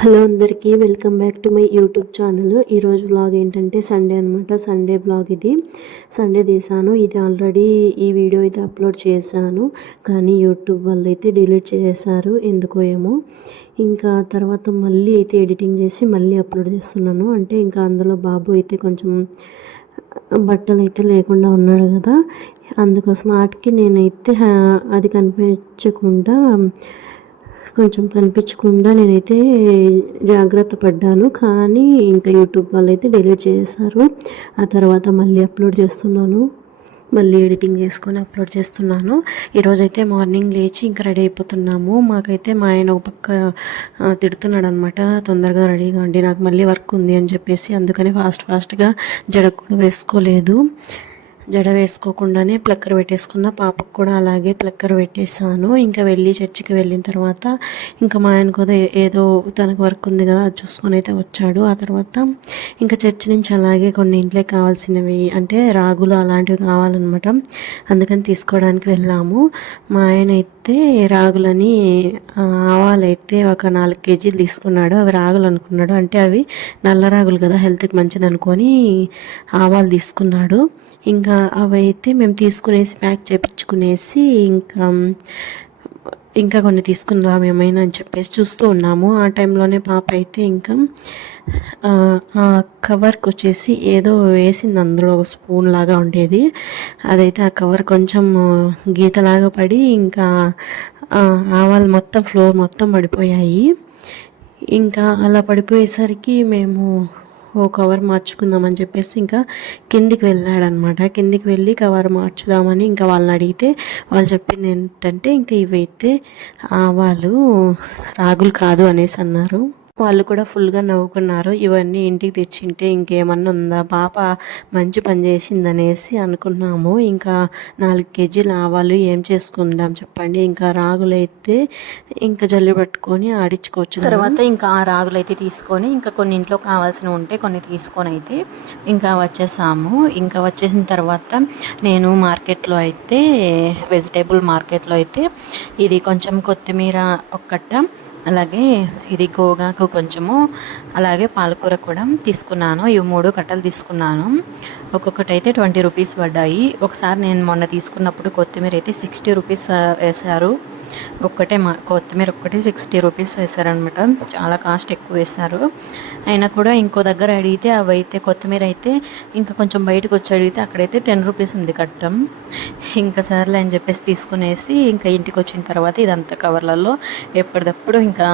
Hello అందరికీ welcome back to my YouTube channel. ఈరోజు vlog ఏంటంటే సండే అనమాట. సండే వ్లాగ్ ఇది. సండే తీసాను. ఇది ఆల్రెడీ ఈ వీడియో అయితే అప్లోడ్ చేశాను, కానీ యూట్యూబ్ వాళ్ళు అయితే డిలీట్ చేసేసారు, ఎందుకో ఏమో. ఇంకా తర్వాత మళ్ళీ అయితే ఎడిటింగ్ చేసి మళ్ళీ అప్లోడ్ చేస్తున్నాను. అంటే ఇంకా అందులో బాబు అయితే కొంచెం బట్టలు అయితే లేకుండా ఉన్నాడు కదా, అందుకోసం వాటికి నేనైతే అది కనిపించకుండా నేనైతే జాగ్రత్త పడ్డాను. కానీ ఇంకా యూట్యూబ్ వాళ్ళు అయితే డిలీట్ చేశారు. ఆ తర్వాత మళ్ళీ అప్లోడ్ చేస్తున్నాను, మళ్ళీ ఎడిటింగ్ చేసుకొని అప్లోడ్ చేస్తున్నాను. ఈరోజైతే మార్నింగ్ లేచి ఇంకా రెడీ అయిపోతున్నాము. మాకైతే మా ఆయన ఒక పక్క తిడుతున్నాడు అనమాట, తొందరగా రెడీగా అండి, నాకు మళ్ళీ వర్క్ ఉంది అని చెప్పేసి. అందుకని ఫాస్ట్గా జడ కూడా వేసుకోలేదు. జడ వేసుకోకుండానే ప్లక్కర్ పెట్టేసుకున్న. పాపకు కూడా అలాగే ప్లక్కర్ పెట్టేశాను. ఇంకా వెళ్ళి చర్చికి వెళ్ళిన తర్వాత ఇంకా మా ఆయన కూడా ఏదో తనకు వర్క్ ఉంది కదా, అది చూసుకొని అయితే వచ్చాడు. ఆ తర్వాత ఇంకా చర్చి నుంచి అలాగే కొన్ని ఇంట్లోకి కావాల్సినవి అంటే రాగులు అలాంటివి కావాలన్నమాట, అందుకని తీసుకోవడానికి వెళ్ళాము. మా ఆయన అయితే రాగులని ఆవాలైతే ఒక 4 కేజీలు తీసుకున్నాడు. అవి రాగులు అనుకున్నాడు, అంటే అవి నల్ల రాగులు కదా, హెల్త్కి మంచిది అనుకొని ఆవాలు తీసుకున్నాడు. ఇంకా అవైతే మేము తీసుకునేసి ప్యాక్ చేయించుకునేసి ఇంకా కొన్ని తీసుకుందాం ఏమైనా అని చెప్పేసి చూస్తూ ఉన్నాము. ఆ టైంలోనే పాప అయితే ఇంకా ఆ కవర్కి వచ్చేసి ఏదో వేసింది, అందులో ఒక స్పూన్ లాగా ఉండేది. అదైతే ఆ కవర్ కొంచెం గీతలాగా పడి ఇంకా ఆవాలు మొత్తం ఫ్లోర్ మొత్తం పడిపోయాయి. ఇంకా అలా పడిపోయేసరికి మేము ఓ కవర్ మార్చుకుందామని చెప్పేసి ఇంకా కిందికి వెళ్ళాడనమాట. కిందికి వెళ్ళి కవర్ మార్చుదామని ఇంకా వాళ్ళని అడిగితే వాళ్ళు చెప్పింది ఏంటంటే ఇంకా ఇవైతే ఆవాలు రాగులు కాదు అనేసి అన్నారు. వాళ్ళు కూడా ఫుల్గా నవ్వుకున్నారు. ఇవన్నీ ఇంటికి తెచ్చింటే ఇంకేమన్నా ఉందా, పాప మంచి పని చేసిందనేసి అనుకున్నాము. ఇంకా 4 కేజీలు ఆవాలు ఏం చేసుకుందాం చెప్పండి. ఇంకా రాగులు అయితే ఇంకా జల్లి పట్టుకొని ఆడించుకోవచ్చు. తర్వాత ఇంకా ఆ రాగులు అయితే తీసుకొని ఇంకా కొన్ని ఇంట్లో కావాల్సినవి ఉంటే కొన్ని తీసుకొని అయితే ఇంకా వచ్చేసాము. ఇంకా వచ్చేసిన తర్వాత నేను మార్కెట్లో అయితే వెజిటేబుల్ మార్కెట్లో అయితే ఇది కొంచెం కొత్తిమీర ఒక కట్ట, అలాగే ఇది గోగాకు కొంచెము, అలాగే పాలకూర కూడా తీసుకున్నాను. ఇవి 3 కట్టలు తీసుకున్నాను. ఒక్కొక్కటి అయితే 20 రూపీస్ పడ్డాయి. ఒకసారి నేను మొన్న తీసుకున్నప్పుడు కొత్తిమీర అయితే 60 రూపీస్ వేశారు. కొత్తిమీర ఒక్కటే 60 రూపీస్ వేశారనమాట. చాలా కాస్ట్ ఎక్కువ వేశారు. అయినా కూడా ఇంకో దగ్గర అడిగితే అవి అయితే కొత్తిమీర అయితే ఇంకా కొంచెం బయటకు వచ్చి అడిగితే అక్కడైతే 10 రూపీస్ ఉంది కట్టం. ఇంకా సర్లే అని చెప్పేసి తీసుకునేసి ఇంకా ఇంటికి వచ్చిన తర్వాత ఇదంతా కవర్లలో ఎప్పటికప్పుడు ఇంకా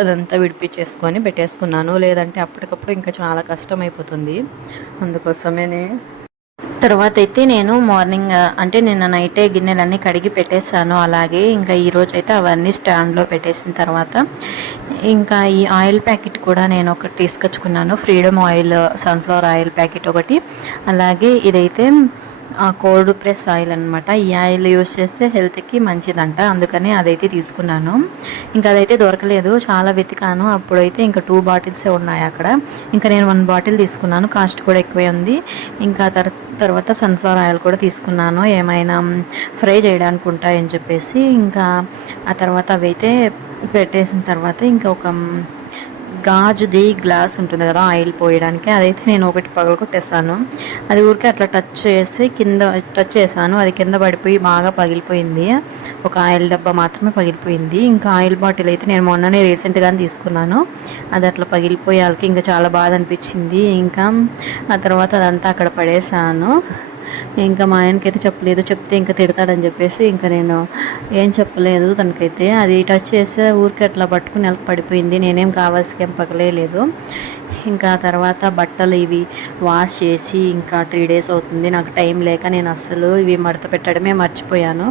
అదంతా విడిపించేసుకొని పెట్టేసుకున్నాను. లేదంటే అప్పటికప్పుడు ఇంకా చాలా కష్టం అయిపోతుంది. అందుకోసమేనే తర్వాత అయితే నేను మార్నింగ్ అంటే నిన్న నైటే గిన్నెలన్నీ కడిగి పెట్టేశాను. అలాగే ఇంకా ఈరోజు అయితే అవన్నీ స్టాండ్లో పెట్టేసిన తర్వాత ఇంకా ఈ ఆయిల్ ప్యాకెట్ కూడా నేను ఒకటి తీసుకొచ్చుకున్నాను. Freedom oil sunflower oil packet ఒకటి, అలాగే ఇదైతే కోల్డ్ ప్రెస్ ఆయిల్ అనమాట. ఈ ఆయిల్ యూస్ చేస్తే హెల్త్కి మంచిదంట, అందుకని అదైతే తీసుకున్నాను. ఇంకా అదైతే దొరకలేదు, చాలా వెతికాను. అప్పుడైతే ఇంకా 2 బాటిల్సే ఉన్నాయి అక్కడ. ఇంకా నేను 1 బాటిల్ తీసుకున్నాను, కాస్ట్ కూడా ఎక్కువే ఉంది. ఇంకా తర్వాత సన్ఫ్లవర్ ఆయిల్ కూడా తీసుకున్నాను, ఏమైనా ఫ్రై చేయడానికి ఉంటాయని చెప్పేసి. ఇంకా ఆ తర్వాత అవైతే పెట్టేసిన తర్వాత ఇంకా ఒక గాజుది గ్లాస్ ఉంటుంది కదా ఆయిల్ పోయడానికి, అదైతే నేను ఒకటి పగలగొట్టేసాను. అది ఊరికే అట్లా టచ్ చేశాను, అది కింద పడిపోయి బాగా పగిలిపోయింది. ఒక ఆయిల్ డబ్బా మాత్రమే పగిలిపోయింది. ఇంకా ఆయిల్ బాటిల్ అయితే నేను మొన్ననే రీసెంట్గానే తీసుకున్నాను, అది అట్లా పగిలిపోయాలకి ఇంకా చాలా బాధ అనిపించింది. ఇంకా ఆ తర్వాత అదంతా అక్కడ పడేసాను. ఇంకా మా ఆయనకైతే చెప్పలేదు, చెప్తే ఇంకా తిడతాడని చెప్పేసి ఇంకా నేను ఏం చెప్పలేదు తనకైతే. అది టచ్ చేస్తే ఊరికి అట్లా పట్టుకుని పడిపోయింది. నేనేం కావాల్సి పగలేదు. ఇంకా తర్వాత బట్టలు ఇవి వాష్ చేసి ఇంకా 3 డేస్ అవుతుంది. నాకు టైం లేక నేను అస్సలు ఇవి మడత పెట్టడమే మర్చిపోయాను.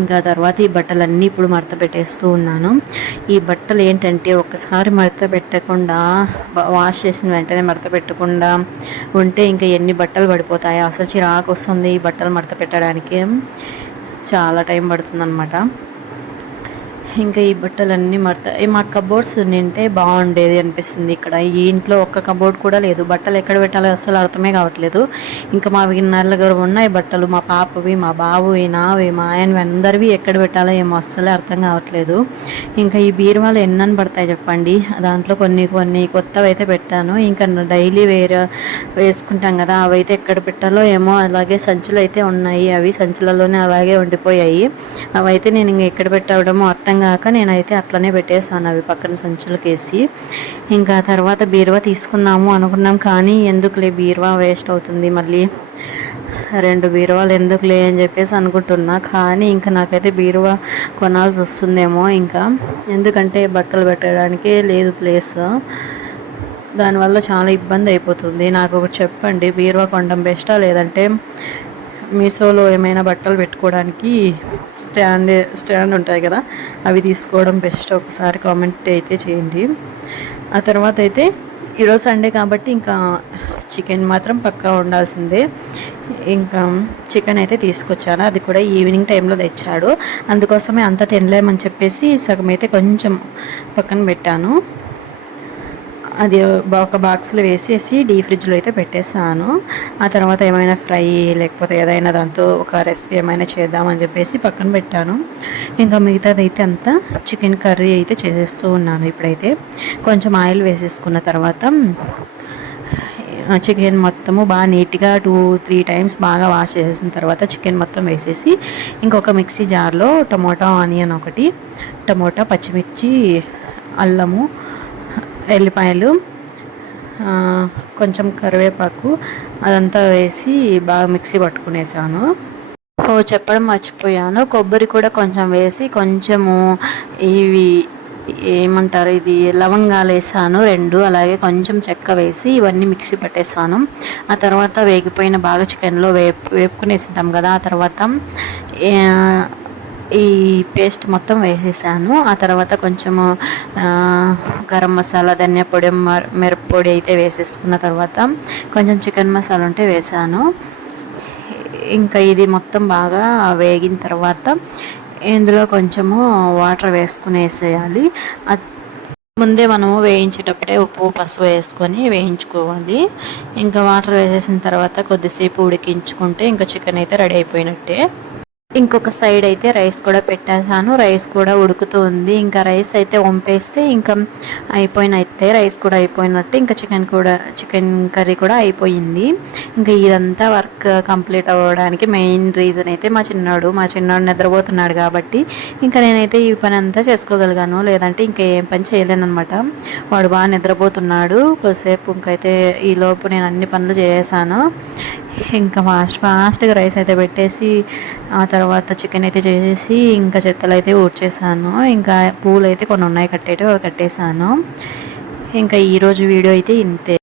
ఇంకా తర్వాత ఈ బట్టలన్నీ ఇప్పుడు మడత పెట్టేస్తూ ఉన్నాను. ఈ బట్టలు ఏంటంటే ఒక్కసారి మడత పెట్టకుండా వాష్ చేసిన వెంటనే మడత పెట్టకుండా ఉంటే ఇంకా ఎన్ని బట్టలు పడిపోతాయో, అసలు చిరాకు వస్తుంది ఈ బట్టలు మడత పెట్టడానికి. చాలా టైం పడుతుంది అనమాట. ఇంకా ఈ బట్టలన్నీ మా కబోర్డ్స్ నింటే బాగుండేది అనిపిస్తుంది. ఇక్కడ ఈ ఇంట్లో ఒక్క కబోర్డ్ కూడా లేదు. బట్టలు ఎక్కడ పెట్టాలో అసలు అర్థమే కావట్లేదు. ఇంకా మావి నలుగురు ఉన్నాయి బట్టలు, మా పాపవి, మా బాబువి, నావి, మా ఆయనవి, అందరివి ఎక్కడ పెట్టాలో ఏమో అస్సలే అర్థం కావట్లేదు. ఇంకా ఈ బీరువాలు ఎన్నని పడతాయి చెప్పండి. దాంట్లో కొన్ని కొన్ని కొత్తవి అయితే పెట్టాను. ఇంకా డైలీ వేసుకుంటాం కదా, అవైతే ఎక్కడ పెట్టాలో ఏమో. అలాగే సంచులు అయితే ఉన్నాయి, అవి సంచులలోనే అలాగే ఉండిపోయాయి. అవైతే నేను ఇంక ఎక్కడ పెట్టవడమో అర్థం కాక నేనైతే అట్లనే పెట్టేసాను అవి పక్కన సంచులకేసి. ఇంకా తర్వాత బీరువా తీసుకుందాము అనుకున్నాం, కానీ ఎందుకులే బీరువా వేస్ట్ అవుతుంది, మళ్ళీ 2 బీరువాలు ఎందుకులే అని చెప్పేసి అనుకుంటున్నా. కానీ ఇంకా నాకైతే బీరువా కొనాల్సి వస్తుందేమో, ఇంకా ఎందుకంటే బట్టలు పెట్టడానికే లేదు ప్లేస్. దానివల్ల చాలా ఇబ్బంది అయిపోతుంది. నాకు ఒకటి చెప్పండి, బీరువా కొనడం బెస్టా, లేదంటే మీషోలో ఏమైనా బట్టలు పెట్టుకోవడానికి స్టాండ్ ఉంటాయి కదా, అవి తీసుకోవడం బెస్ట్? ఒకసారి కామెంట్ అయితే చేయండి. ఆ తర్వాత అయితే ఈరోజు సండే కాబట్టి ఇంకా చికెన్ మాత్రం పక్కా ఉండాల్సిందే. ఇంకా చికెన్ అయితే తీసుకొచ్చాను, అది కూడా ఈవినింగ్ టైంలో తెచ్చాడు. అందుకోసమే అంత తినలేమని చెప్పేసి సగం అయితే కొంచెం పక్కన పెట్టాను. అది ఒక బాక్స్లో వేసేసి డీప్ ఫ్రిడ్జ్లో అయితే పెట్టేసాను. ఆ తర్వాత ఏమైనా ఫ్రై లేకపోతే ఏదైనా దాంతో ఒక రెసిపీ ఏమైనా చేద్దామని చెప్పేసి పక్కన పెట్టాను. ఇంకా మిగతాది అయితే అంతా చికెన్ కర్రీ అయితే చేసేస్తూ ఉన్నాను. ఇప్పుడైతే కొంచెం ఆయిల్ వేసేసుకున్న తర్వాత చికెన్ మొత్తము బాగా నీట్గా 2-3 టైమ్స్ బాగా వాష్ చేసేసిన తర్వాత చికెన్ మొత్తం వేసేసి ఇంకొక మిక్సీ జార్లో టమోటా, ఆనియన్ ఒకటి, టమోటా, పచ్చిమిర్చి, అల్లము, ఎల్లిపాయలు, కొంచెం కరివేపాకు అదంతా వేసి బాగా మిక్సీ పట్టుకునేసాను. చెప్పడం మర్చిపోయాను, కొబ్బరి కూడా కొంచెం వేసి కొంచెము ఇవి ఏమంటారు, ఇది లవంగాలు వేసాను 2, అలాగే కొంచెం చెక్క వేసి ఇవన్నీ మిక్సీ పట్టేసాను. ఆ తర్వాత వేగిపోయిన బాగా చికెన్లో వేపుకునేసింటాం కదా, ఆ తర్వాత ఈ పేస్ట్ మొత్తం వేసేసాను. ఆ తర్వాత కొంచెము గరం మసాలా, ధనియా పొడి, మిరప్పొడి అయితే వేసేసుకున్న తర్వాత కొంచెం చికెన్ మసాలా ఉంటే వేసాను. ఇంకా ఇది మొత్తం బాగా వేగిన తర్వాత ఇందులో కొంచెము వాటర్ వేసేయాలి. ముందే మనము వేయించేటప్పుడే ఉప్పు, పసుపు వేసుకొని వేయించుకోవాలి. ఇంకా వాటర్ వేసేసిన తర్వాత కొద్దిసేపు ఉడికించుకుంటే ఇంకా చికెన్ అయితే రెడీ అయిపోయినట్టే. ఇంకొక సైడ్ అయితే రైస్ కూడా పెట్టేసాను, రైస్ కూడా ఉడుకుతూ ఉంది. ఇంకా రైస్ అయితే వంపేస్తే ఇంకా అయిపోయినట్టే, రైస్ కూడా అయిపోయినట్టు, ఇంకా చికెన్ కర్రీ కూడా అయిపోయింది. ఇంకా ఇదంతా వర్క్ కంప్లీట్ అవ్వడానికి మెయిన్ రీజన్ అయితే మా చిన్నాడు నిద్రపోతున్నాడు కాబట్టి ఇంకా నేనైతే ఈ పని అంతా చేసుకోగలిగాను, లేదంటే ఇంకా ఏం పని చేయలేను అనమాట. వాడు బాగా నిద్రపోతున్నాడు. కొద్దిసేపు ఇంకైతే ఈలోపు నేను అన్ని పనులు చేసాను. ఇంకా ఫాస్ట్గా రైస్ అయితే పెట్టేసి ఆ తర్వాత చికెన్ అయితే చేసేసి ఇంకా చెత్తలు అయితే ఊడ్చేసాను. ఇంకా పూలు అయితే కొన్ని ఉన్నాయి కట్టేటివి, అవి కట్టేసాను. ఇంకా ఈరోజు వీడియో అయితే ఇంతే.